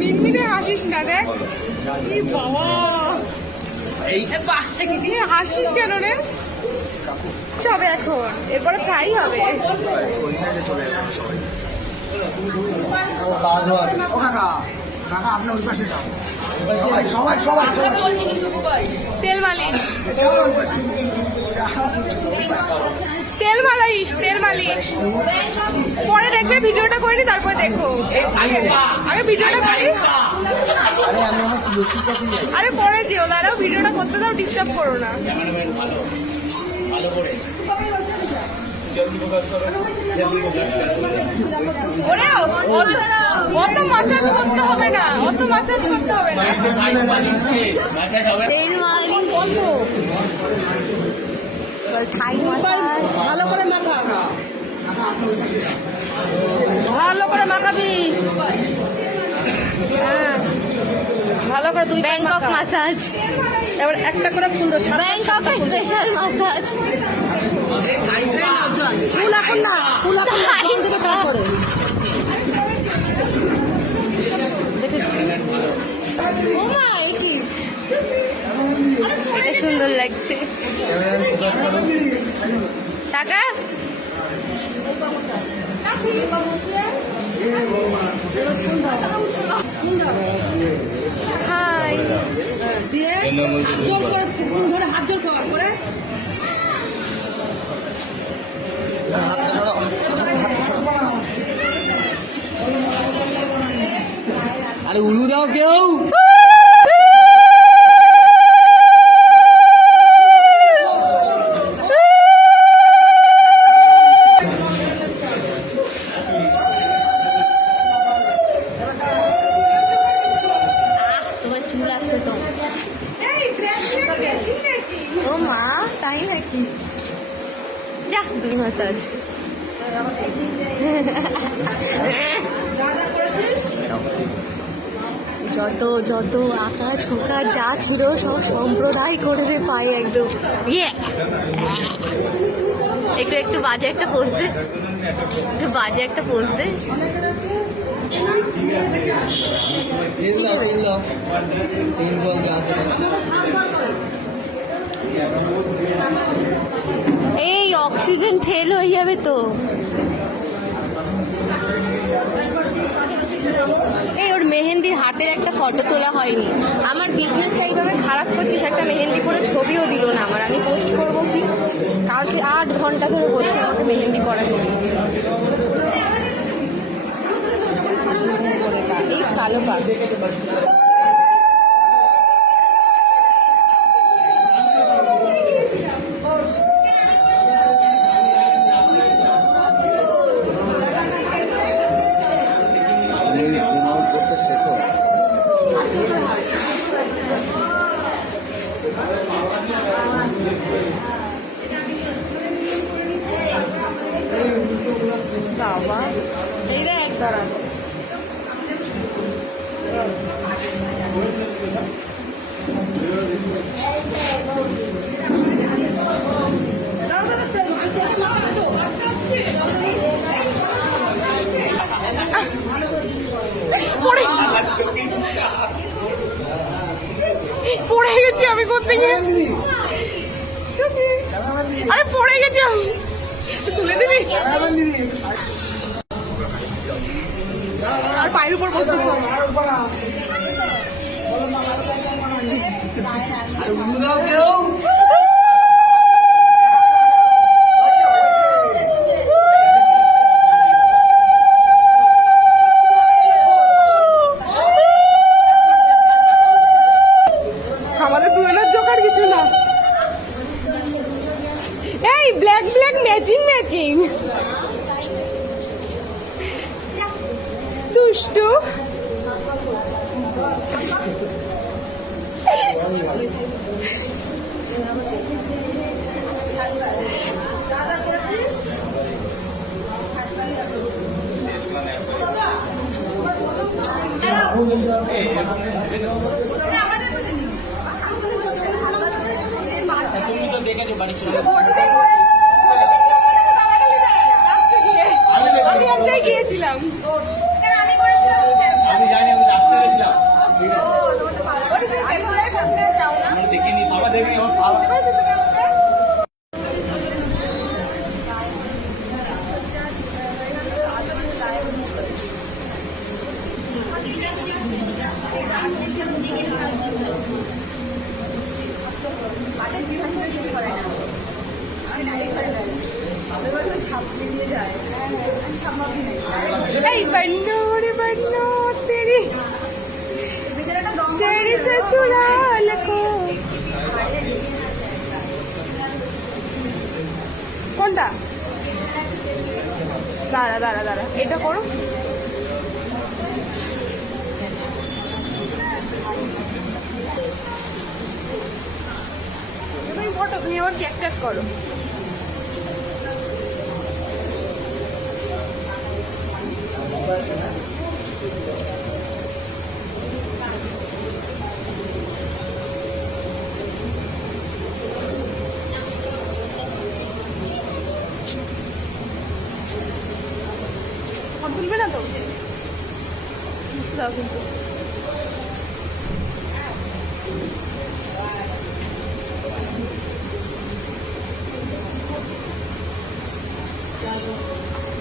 মিনমিনে হাসিস না দেখ। বাবা হাসিস কেন রে? সবে এখন এরপরে ফ্রাই হবে। তেল মালিশ তেল মালিশ তেল মালিশ পরে দেখবে, ভিডিওটা করিনি তারপরে দেখো। আগে ভিডিওটা করি, আরে পরে যেও, দাঁড়াও ভিডিওটা করতে দাও, ডিস্টার্ব করো না। অত মাসাজ করতে হবে না, অত মাসাজ করতে হবে না। তেল মালিশ থাই মাসাজ ভালো করে মাখা, ভালো করে মাখাবি। হ্যাঁ ভালো করে দুই ব্যাংকক মাসাজ, এবার একটা করে ফুল ব্যাংককের স্পেশাল মাসাজ। ফুল এখন না, ফুল এখন করে এটা সুন্দর লাগছে। টাকা হাই দিয়ে জোর করে ফুল ধরে হাত জোর করে আরে উলু দাও কেউ। তোমার চুল আসছে তো। ও মা তাই নাকি? যা দুই মাসাজ। যত যত আঁকা ছোকা যা ছিল সব সম্প্রদায় করে দে পায়ে একদম। ইয়ে একটু একটু বাজে একটা পোজ দে, একটু বাজে একটা পোজ দে। এই অক্সিজেন ফেল হয়ে যাবে তো। এই ওর মেহেন্দির হাতের একটা ফটো তোলা হয়নি। আমার বিজনেসটা এইভাবে খারাপ করছিস, একটা মেহেন্দি করে ছবিও দিল না আমার। আমি পোস্ট করবো কি? কালকে 8 ঘন্টা ধরে বসে আমাকে মেহেন্দি করা করিয়েছে। এই কালো পাক বাবা এই দেখ দাঁড়া। পড়ে গেছি আমি করতে গিয়ে। আরে পড়ে গেছি আমি, তুলে দিবি আর পায়ের উপর বসতে। উলু দাও কেউ। আমাদের দুজনের জোকার কিছু না। এই ব্ল্যাক ব্ল্যাক ম্যাচিং ম্যাচিং দুষ্টু। তুমি তো দেখেছো বাড়ি ছিল। আমি একটাই গিয়েছিলাম। আমি জানি এই बन्नो रे बन्नो तेरी तेरी ससुराल को কোনটা দাঁড়া দাঁড়া দাঁড়া এটা করো তুমি ফটো তুমি আবার ক্যাক ক্যাক করো ফটো তুলবে না তো বুঝতে দাও কিন্তু चलो